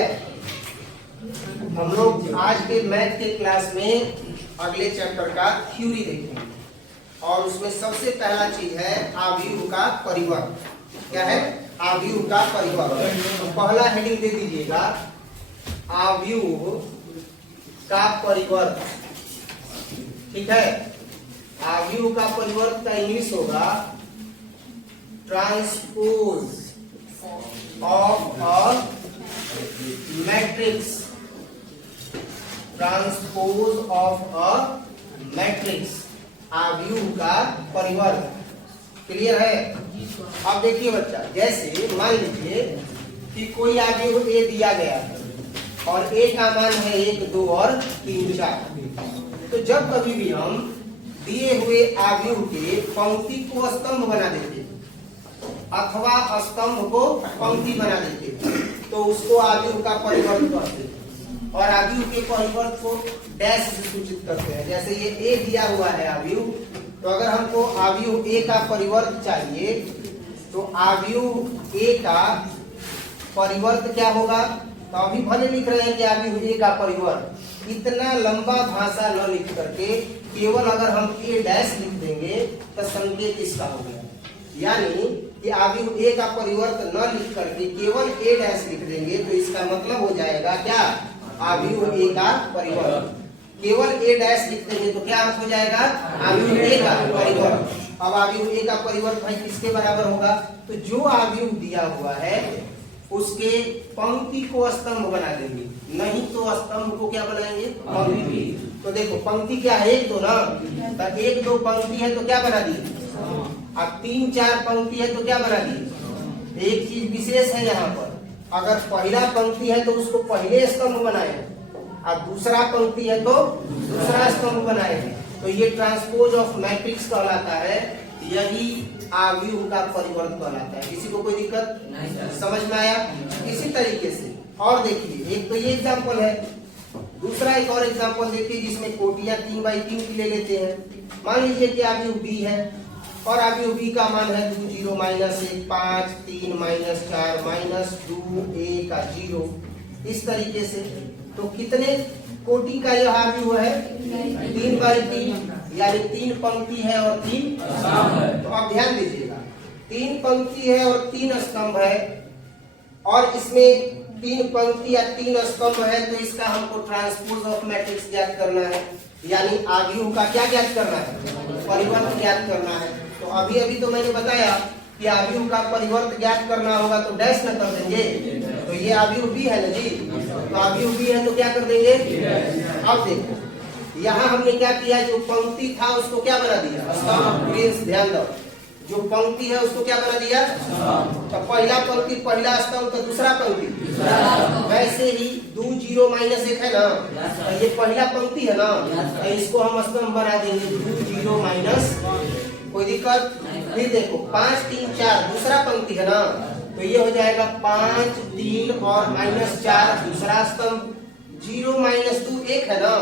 है। हम लोग आज के मैथ के क्लास में अगले चैप्टर का थ्योरी देखेंगे और उसमें सबसे पहला चीज है आव्यूह का परिवर्त। क्या है? आव्यूह का परिवर्त। तो पहला हेडिंग दे दीजिएगा आव्यूह का परिवर्त। ठीक है, आव्यूह का परिवर्त का इंग्लिश होगा transpose of a matrix. Transpose of a matrix, आव्यूह का परिवर्त। क्लियर है? अब देखिए बच्चा, जैसे मान लीजिए कि कोई आव्यूह ए दिया गया है और ए का मान है 1, 2 और 3, 4। तो जब कभी भी हम दिए हुए आव्यूह के पंक्ति को स्तंभ बना देते अथवा स्तंभ को पंक्ति बना देते तो उसको आव्यूह का परिवर्त कहते हैं। और आव्यूह के परिवर्त को डैश से सूचित करते हैं। जैसे ये ए दिया हुआ है आव्यूह, तो अगर हमको आव्यूह ए का परिवर्त चाहिए तो आव्यूह ए का परिवर्त क्या होगा? तो अभी भले लिख रहे हैं कि आव्यूह ए का परिवर्त, इतना लंबा भाषा न लिख करके केवल अगर हम ए डैश लिख देंगे तो संकेत इसका हो गया। यानी कि आव्यूह ए का परिवर्त न लिख करके केवल ए डैश लिख देंगे तो इसका मतलब हो जाएगा क्या? आव्यूह ए का परिवर्त। केवल ए डैश लिख देंगे तो क्या अर्थ हो जाएगा? आव्यूह ए का परिवर्त। अब आव्यूह ए का परिवर्त भाई किसके बराबर होगा? तो जो आव्यूह दिया हुआ है उसके पंक्ति को स्तंभ बना देंगे, नहीं तो स्तंभ को क्या बनाएंगे? पंक्ति। तो देखो पंक्ति क्या है? 1, 2 ना, तो 1, 2 पंक्ति है तो क्या बना दी? अब 3, 4 पंक्ति है तो क्या बना दी? एक चीज विशेष है यहाँ पर, अगर पहला पंक्ति है तो उसको पहले स्तंभ बनाए और दूसरा पंक्ति है तो दूसरा स्तंभ बनाए। तो ये ट्रांसपोज ऑफ मैट्रिक्स कहलाता है, यही आव्यूह का परिवर्त कहलाता है। किसी को कोई दिक्कत नहीं? समझ में आया? इसी तरीके से और देखिए, एक तो ये एग्जांपल है, दूसरा एक और एग्जांपल देखिए जिसमें कोटियां 3x3 की ले लेते हैं। मान लीजिए कि आव्यूह b है और आव्यूह b का मान है 2, 0, -1, 5, 3, -4, -2, 1 का 0। इस तरीके से तो कितने कोटि का यह आव्यूह है? 3x3, यानी 3 पंक्ति है और 3 स्तंभ है। तो आप ध्यान दीजिएगा, 3 पंक्ति है और 3 स्तंभ है और इसमें 3 पंक्ति या 3 स्तंभ है तो इसका हमको ट्रांसपोज ऑफ मैट्रिक्स ज्ञात करना है, यानी आव्यूह का क्या ज्ञात करना है? परिवर्त ज्ञात करना है। तो अभी तो मैंने बताया कि आव्यूह का परिवर्त ज्ञात करना होगा तो डैश न कर देंगे। तो ये आव्यूह b है ना जी, तो आव्यूह b है तो क्या कर देंगे? अब देखो यहाँ हमने क्या किया, जो पंक्ति था उसको क्या बना दिया? स्तंभ। प्लीज ध्यान दो, जो पंक्ति है उसको क्या बना दिया? तो पहला पंक्ति पहला स्तंभ तो दूसरा पंक्ति। वैसे ही 2, 0, -1 है ना, तो ये पहला पंक्ति है ना, तो इसको हम स्तंभ बना देंगे 2, 0, -। कोई दिक्कत? फिर देखो 5, 3, 4 दूसरा पंक्ति है ना, तो ये हो जाएगा 5, 3 और -4 दूसरा स्तंभ। 0, -2 1 है ना,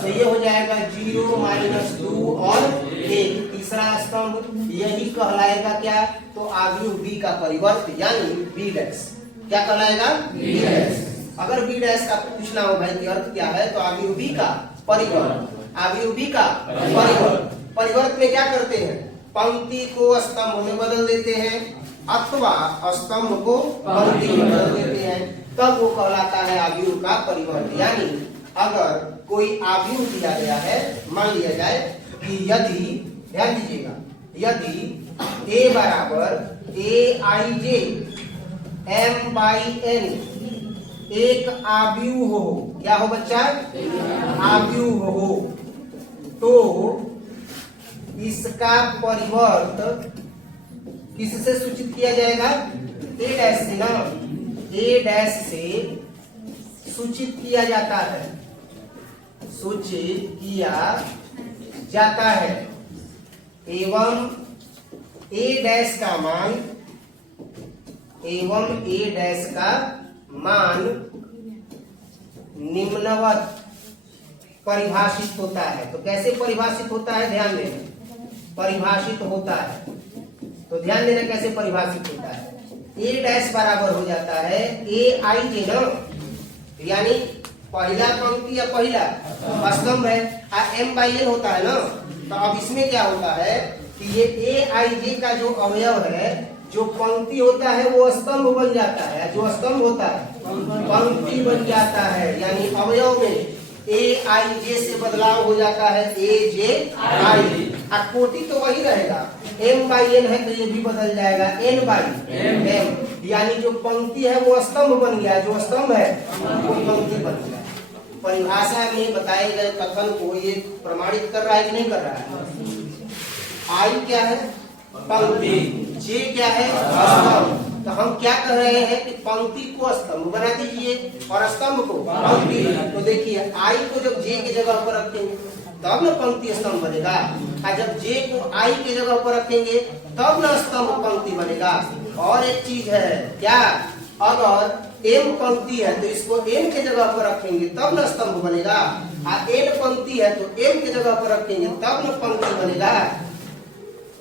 तो ये हो जाएगा 0, -2 और 1 तीसरा स्तंभ। यही कहलाएगा क्या? तो आव्यूह b का परिवर्त, यानी b डैश। क्या कहलाएगा? b dash. अगर b डैश का पूछना हो भाई कि अर्थ क्या है, तो आव्यूह b का परिवर्त। आव्यूह b का परिवर्त। परिवर्त में क्या करते हैं? पंक्ति को स्तंभ में बदल देते हैं अथवा स्तंभ को पंक्ति में बदल देते हैं, तब वो कहलाता है आव्यूह का परिवर्त। यानी अगर कोई आव्यूह दिया गया है, मान लिया जाए कि यदि, ध्यान दीजिएगा, यदि a बराबर aij m/n एक आव्यूह हो, क्या हो बच्चा? आव्यूह हो, तो इसका परिवर्त किससे सूचित किया जाएगा? a डैश से ना, a डैश से सूचित किया जाता है, सूचित किया जाता है। एवं a डैश का मान, एवं a डैश का मान निम्नवत परिभाषित होता है। तो कैसे परिभाषित होता है? ध्यान देना, परिभाषित होता है तो ध्यान देना कैसे परिभाषित होता है। ए डैश बराबर हो जाता है ए आई जे ना, यानी पहला पंक्ति या पहला स्तंभ है। m/n होता है ना, तो अब इसमें क्या होता है कि ये aij का जो अवयव है, जो पंक्ति होता है वो स्तंभ बन जाता है, जो स्तंभ होता है पंक्ति बन जाता है। यानी अवयव में aij से बदलाव हो जाता है aj। कोटि तो वही रहेगा, m/n है तो ये भी बदल जाएगा n/m। यानी जो पंक्ति है वो स्तंभ बन गया, जो स्तंभ है वो पंक्ति बन गया। परिभाषा में बताए गए कथन को ये प्रमाणित कर रहा है कि नहीं कर रहा है? I क्या है? पंक्ति। J क्या है? स्तंभ। तो हम क्या कर रहे हैं कि पंक्ति को स्तंभ बना दीजिए और स्तंभ को पंक्ति। तो देखिए I को जब J की जगह पर रखेंगे तब न पंक्ति स्तंभ बनेगा, और जब J को I की जगह पर रखेंगे तब न स्तंभ पंक्ति बनेगा। और एक चीज है क्या, अगर m पंक्ति है तो इसको n के जगह पर रखेंगे तब न स्तंभ बनेगा, और n पंक्ति है तो m के जगह पर रखेंगे तब न पंक्ति बनेगा।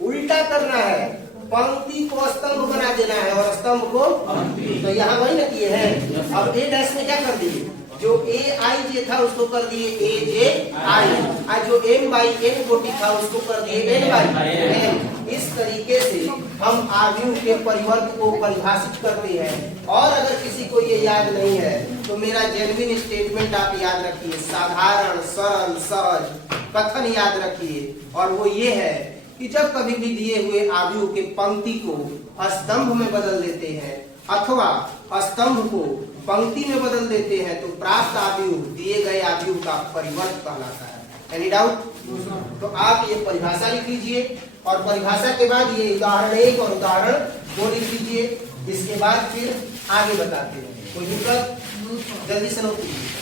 उल्टा करना है, पंक्ति को स्तंभ बना देना है और स्तंभ को पंक्ति। तो यहाँ वही ना किए हैं। अब a' में क्या कर दिए, जो aij था उसको कर दिए aj, और जो m/n कोटि था उसको कर दिए n/m। इस तरीके से हम आव्यूह के परिवर्त को परिभाषित करते हैं। और अगर किसी को ये याद नहीं है तो मेरा जेन्युइन स्टेटमेंट आप याद रखिए, साधारण सरल सहज कथन याद रखिए, और वो ये है कि जब कभी भी दिए हुए आव्यूह के पंक्ति को स्तंभ में बदल देते हैं अथवा स्तंभ को पंक्ति में बदल देते हैं तो प्राप्त आव्यूह दिए गए आव्यूह का परिवर्त कहलाता है। Any doubt? तो आप ये परिभाषा लिख लीजिए और परिभाषा के बाद ये उदाहरण 1 और उदाहरण 2 लिख लीजिए। इसके बाद फिर आगे बताते हैं। कोई दिक्कत? जल्दी से नोट कीजिए।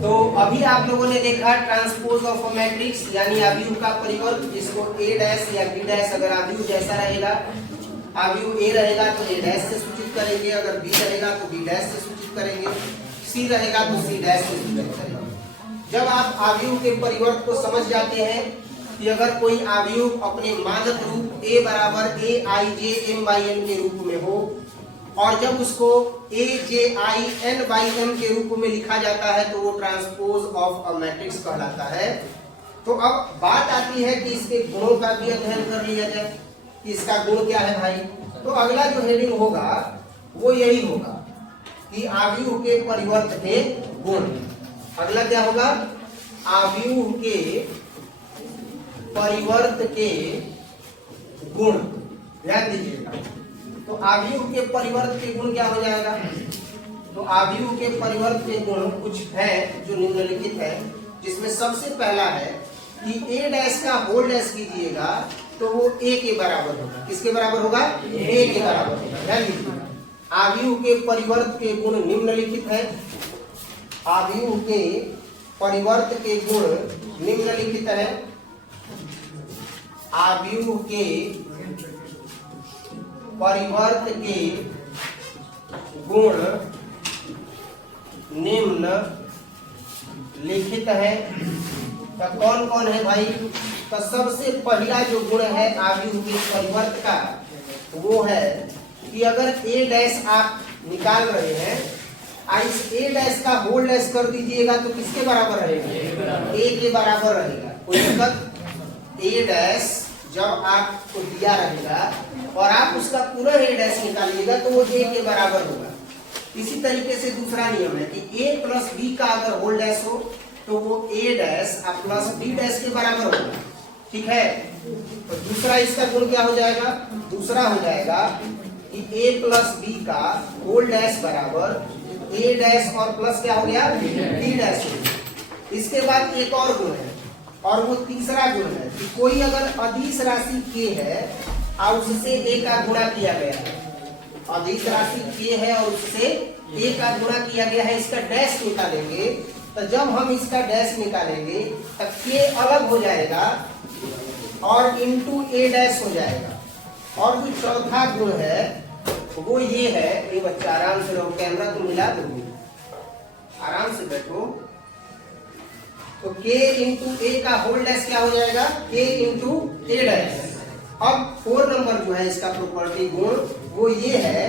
तो अभी आप लोगों ने देखा ट्रांसपोज ऑफ अ मैट्रिक्स यानी आव्यूह का परिवर्त, जिसको a' या b' अगर आव्यूह जैसा रहेगा, आव्यूह a रहेगा तो a' से सूचित करेंगे, अगर b रहेगा तो b' से सूचित करेंगे, c रहेगा तो c' से सूचित करेंगे। जब आप आव्यूह के परिवर्त को समझ जाते हैं कि अगर कोई आव्यूह अपने मानक रूप a बराबर aij m/n के रूप में हो और जब उसको aji n/m के रूप में लिखा जाता है तो वो ट्रांसपोज ऑफ अ मैट्रिक्स कहलाता है। तो अब बात आती है कि इसके गुणों का भी अध्ययन कर लिया जाए कि इसका गुण क्या है भाई। तो अगला जो हेडिंग होगा वो यही होगा कि आव्यूह के परिवर्त के गुण। अगला क्या होगा? आव्यूह के परिवर्त के गुण। ध्यान दीजिएगा। तो आव्यूह के परिवर्त के गुण क्या हो जाएगा? तो आव्यूह के परिवर्त के गुण कुछ है जो निम्नलिखित है, जिसमें सबसे पहला है कि a' का होल डैश कीजिएगा तो वो a के बराबर होगा। किसके बराबर होगा? a के बराबर होगा। ध्यान दीजिएगा। आव्यूह के परिवर्त के गुण निम्नलिखित है। आव्यूह के परिवर्त के गुण निम्नलिखित है। आव्यूह के परिवर्त के गुण निम्न लिखित है। तो कौन कौन है भाई? तो सबसे पहला जो गुण है आव्यूह के परिवर्त का वो है कि अगर a' आप निकाल रहे हैं, इस a' का होल डैश कर दीजिएगा तो किसके बराबर रहेगा? a के बराबर रहेगा। कोई दिक्कत? a' जब आपको दिया रहेगा और आप उसका पूरा a' निकालिएगा तो वो a के बराबर होगा। इसी तरीके से दूसरा नियम है कि a प्लस b का अगर होल डैश हो तो वो a' प्लस b' के बराबर होगा। ठीक है? तो दूसरा इसका गुण क्या हो जाएगा? दूसरा हो जाएगा कि a प्लस b का होल डैश बराबर a' और प्लस क्या हो गया? b'। इसके बाद एक और गुण है और वो तीसरा गुण है कि कोई अगर अदिश राशि k है और उससे a का गुणा किया गया है, अदिश राशि k है और उससे a का गुणा किया गया है, इसका डैश निकालेंगे। तो जब हम इसका डैश निकालेंगे तो k अलग हो जाएगा और इंटू a' हो जाएगा। और जो चौथा गुण है वो ये है, ये बच्चा आराम से रहो, कैमरा को मिला दो, आराम से बैठो। तो k इंटू a का होल डैश क्या हो जाएगा? k into a'। अब 4 नंबर जो है इसका प्रॉपर्टी गुण वो ये है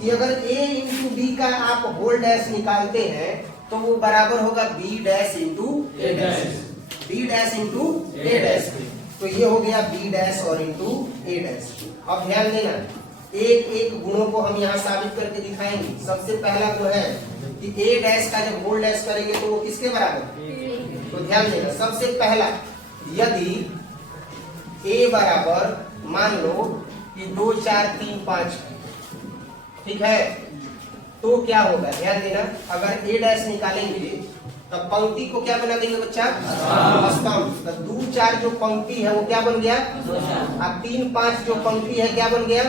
कि अगर a इंटू बी का आप होल डैश निकालते हैं तो वो बराबर होगा b dash into a dash, b dash into a dash. तो ये हो गया b डैश और इंटू a डैश। अब ध्यान देना, एक एक गुणों को हम यहाँ साबित करके दिखाएंगे। सबसे पहला गुण है कि a डैश का जब होल डैश करेंगे तो वो किसके बराबर, तो ध्यान देना सबसे पहला, यदि a बराबर मान लो कि 2 4 3 5, ठीक है, तो क्या होगा, ध्यान देना, अगर a डैश निकालेंगे तब पंक्ति को क्या बना देंगे बच्चा, स्तंभ। तो 2 4 जो पंक्ति है वो क्या बन गया, और 3 5 जो पंक्ति है क्या बन गया।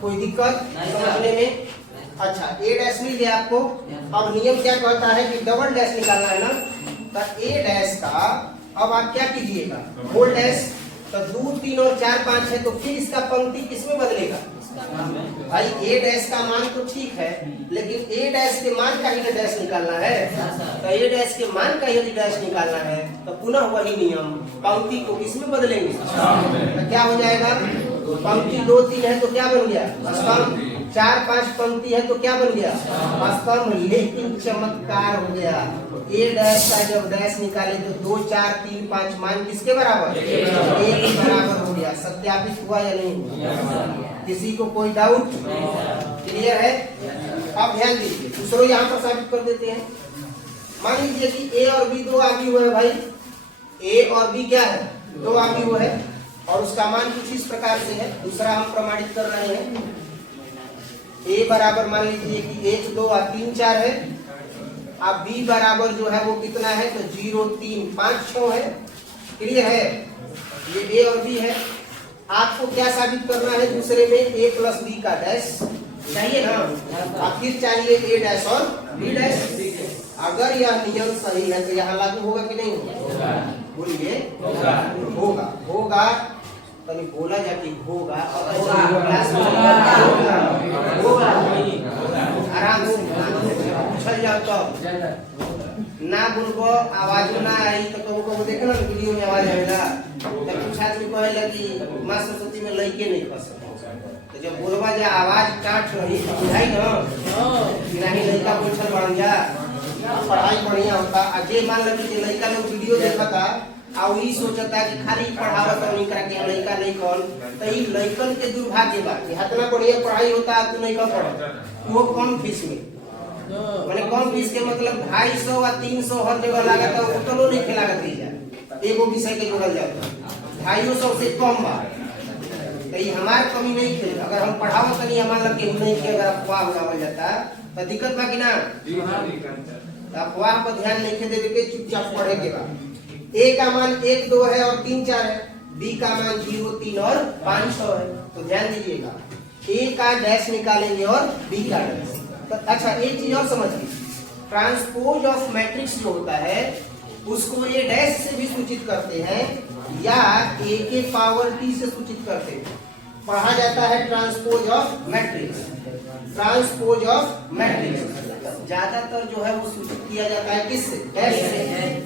कोई दिक्कत समझने में? अच्छा, a डैश मिल गया आपको। अब नियम क्या कहता है कि डबल डैश निकालना है ना, तो a डैश का अब आप क्या कीजिएगा, होल डैश। तो 2 3 और 4 5 है, तो फिर इसका पंक्ति किसमें बदलेगा भाई, a डैश का मान तो ठीक है, लेकिन a डैश के मान का ही डैश निकालना है। तो a डैश के मान का यदि डैश निकालना है तो पुनः वही नियम, पंक्ति को किसमें बदलेंगे, तो क्या हो जाएगा, पंक्ति 2 3 है तो क्या बन गया, स्तंभ। 4 5 पंक्ति है तो क्या बन गया, स्तंभ। लेकिन चमत्कार हो गया, a डैश का जब डैश निकाले तो 2 4 3 5 मान किसके बराबर, एक बराबर हो गया। सत्यापित हुआ या नहीं, किसी को कोई डाउट, क्लियर है? अब ध्यान दीजिए, दूसरों यहाँ पर साबित कर देते हैं। मान लीजिए कि a और b दो आव्यूह है भाई, a और b क्या है, दो आव्यूह है, और उसका मान कुछ इस प्रकार से है। दूसरा हम प्रमाणित कर रहे हैं, a बराबर मान लीजिए कि 1 2 और 3 4 है। अब b बराबर जो है वो कितना है, तो 0 3 5 6 है। क्लियर है? ये a और b है। आपको क्या साबित करना है, दूसरे में a प्लस b का डैश चाहिए ना, अब फिर चाहिए a डैश और b डैश। अगर यह नियम सही है तो यहाँ लागू होगा कि नहीं होगा, बोलिए होगा। होगा कभी बोला जाती होगा, आराम से उछल जाओ तब ना बोलबो, आवाज ना आई तो कबो कबो देखे ना वीडियो में आवाज आएगा, तो कुछ आदमी कहेला कि माँ सरस्वती में लड़के नहीं खा सकते। तो जब बोलबा जा आवाज काट रही तो बुझाई ना कि नहीं लड़का बैठल बन जा, पढ़ाई बढ़िया होता। अजय मान लो कि लड़का लोग वीडियो देखता आ वही सोचता कि खाली पढ़ावत नहीं करके लड़का नहीं कौन, तो ई लड़कन के दुर्भाग्य बा कि इतना बढ़िया पढ़ाई होता तू नहीं कर पढ़, वो कम फीस में, माने कम फीस के मतलब 250 और 300 हर जगह लागत है, उतनो नहीं लागत रही जा, एगो विषय के जोड़ल जाता 250 से कम बा। तो ये हमार कमी नहीं थे, अगर हम पढ़ावत नहीं हमार लगे नहीं के अगर अफवाह उड़ावल जाता तो दिक्कत बा कि ना, अफवाह पर ध्यान नहीं दे के चुपचाप पढ़े के बा। a का मान 1 2 है और 3 4 है, b का मान 0 3 और 5 6 है। तो ध्यान दीजिएगा, a का डैश निकालेंगे और b का डैश। तो अच्छा एक चीज और समझिए, ट्रांसपोज ऑफ मैट्रिक्स जो होता है उसको a डैश से भी सूचित करते हैं या a के पावर t से सूचित करते हैं। पढ़ा जाता है transpose of matrix, transpose of matrix ज्यादातर जो है वो सूचित किया जाता है किससे, डैश से।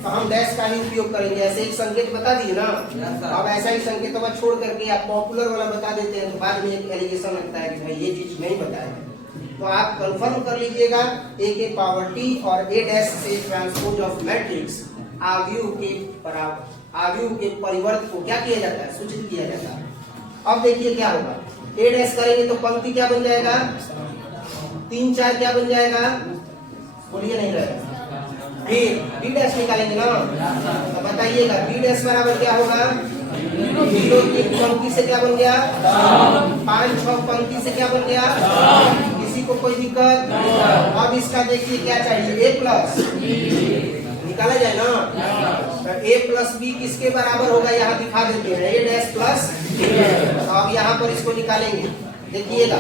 तो हम डैश का ही उपयोग करेंगे। ऐसे एक संकेत बता दिए ना, अब ऐसा ही संकेत अब छोड़ करके आप पॉपुलर वाला बता देते हैं तो बाद में एक एलिगेशन लगता है कि भाई ये चीज नहीं बताया। तो आप कंफर्म कर लीजिएगा, a के पावर t और a डैश से ट्रांसपोज ऑफ मैट्रिक्स आव्यूह के परिवर्त को क्या किया जाता है, सूचित किया जाता है। अब देखिए क्या होगा, a डैश करेंगे तो पंक्ति क्या बन जाएगा, 3 4 क्या बन जाएगा, बोलिए नहीं रहेगा। फिर b डैश निकालेंगे ना, तो बताइएगा b डैश बराबर क्या होगा, 0 3 पंक्ति से क्या बन गया, 5 6 पंक्ति से क्या बन गया, किसी को कोई दिक्कत। अब इसका देखिए क्या चाहिए, a प्लस निकाला जाए ना, तो a प्लस b किसके बराबर होगा यहाँ दिखा देते हैं, a डैश प्लस। अब यहाँ पर इसको निकालेंगे, देखिएगा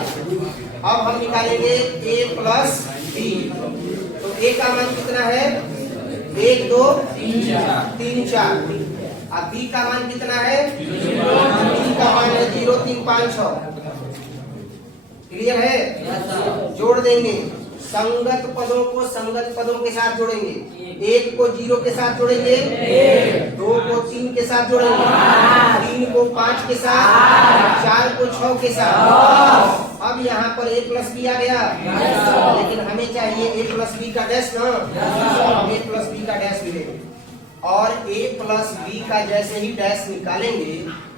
अब हम निकालेंगे a प्लस b। तो a का मान कितना है, 1 2 3 4। अब b का मान कितना है, b का मान है 0 3 5 6। क्लियर है? जोड़ देंगे, संगत पदों को संगत पदों के साथ जोड़ेंगे। 1 को 0 के साथ जोड़ेंगे, 2 को 3 के साथ जोड़ेंगे, 3 को 5 के साथ, 4 को 6 के साथ। अब यहाँ पर a प्लस बी आ गया, लेकिन हमें चाहिए a प्लस बी का डैश ना, हम a प्लस बी का डैश मिलेंगे और a प्लस बी का जैसे ही डैश निकालेंगे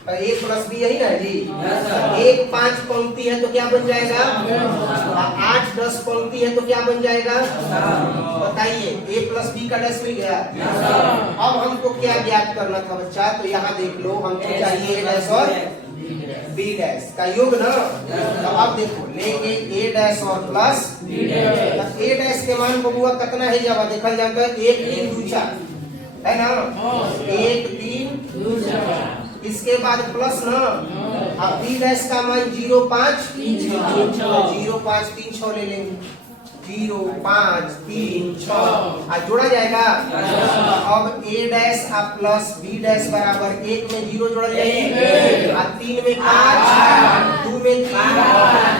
तो a प्लस बी यही ना जी। एक 5 पंक्ति है तो क्या बन जाएगा, 8-10 पंक्ति है तो क्या बन जाएगा, बताइए। a प्लस बी का डैश मिल गया। अब हमको क्या ज्ञात करना था बच्चा, तो यहाँ देख लो, हमको चाहिए a डैश और b डैश का योग ना। तो अब देखो लेंगे a डैश और plus b dash. a dash के मान को बुआ कितना है जब देखा जाता है 1 3 2 4 है ना, 1 3 2 4, इसके बाद प्लस ना, अब b डैश का मान 0 5 3 6 ले लेंगे, 0 5 3 6 और जोड़ा जाएगा। अब a डैश और प्लस b डैश बराबर 1 में 0 जोड़ा जाएगा, 3 में 5, 2 में 3,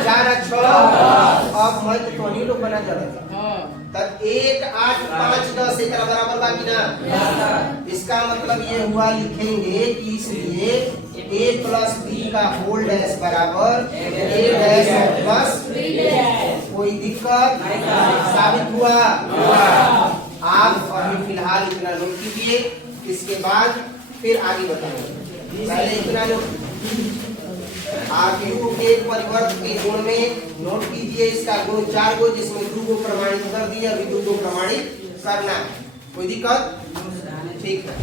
4 6। अब मैं तो नहीं लोग बना जा रहा, तब 1 8 5 10 एक बराबर बाकी ना। इसका मतलब ये हुआ, लिखेंगे कि इसलिए a प्लस b का होल डैश बराबर a डैश और प्लस b डैश। कोई दिक्कत साबित हुआ? आप अभी फिलहाल इतना नोट कीजिए, इसके बाद फिर आगे बताएंगे। पहले इतना नोट, आप u के परिवर्त के गुण में नोट कीजिए, इसका गुण 4 गो, जिसमें 2 गो प्रमाणित कर दिया, अभी 2 गो प्रमाणित करना है। कोई दिक्कत? ठीक है।